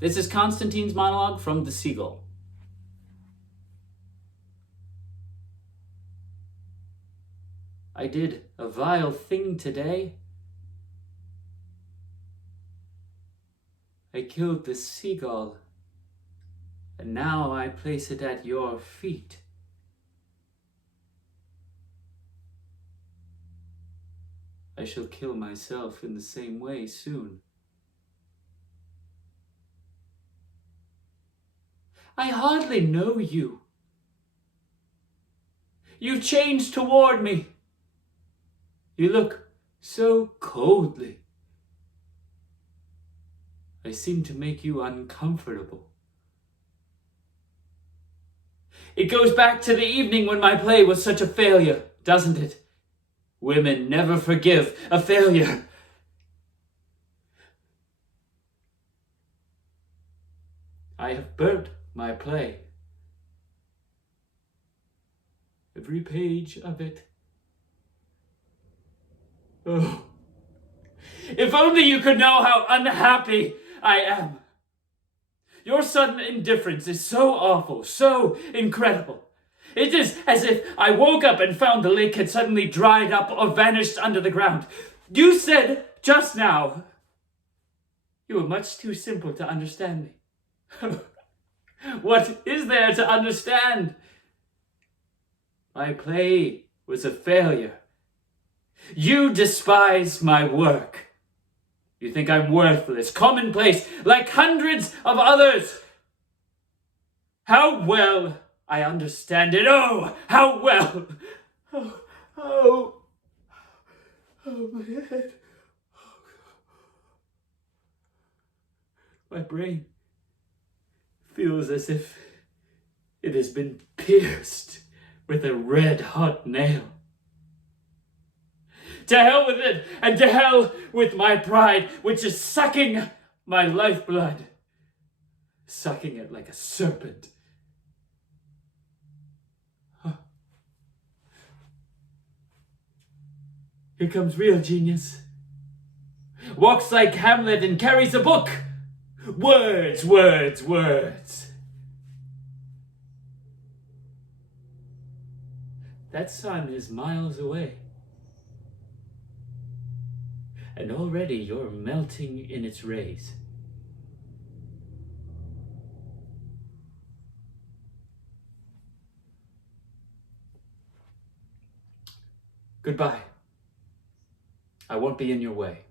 This is Konstantine's monologue from The Seagull. I did a vile thing today. I killed the seagull, and now I place it at your feet. I shall kill myself in the same way soon. I hardly know you. You've changed toward me. You look so coldly. I seem to make you uncomfortable. It goes back to the evening when my play was such a failure, doesn't it? Women never forgive a failure. I have burnt my play. Every page of it. Oh, if only you could know how unhappy I am. Your sudden indifference is so awful, so incredible. It is as if I woke up and found the lake had suddenly dried up or vanished under the ground. You said just now, you were much too simple to understand me. What is there to understand? My play was a failure. You despise my work. You think I'm worthless, commonplace, like hundreds of others. How well I understand it. Oh, how well. Oh, my head. My brain feels as if it has been pierced with a red-hot nail. To hell with it, and to hell with my pride, which is sucking my lifeblood, sucking it like a serpent. Here comes real genius. Walks like Hamlet and carries a book. Words, words, words. That sun is miles away. And already you're melting in its rays. Goodbye. I won't be in your way.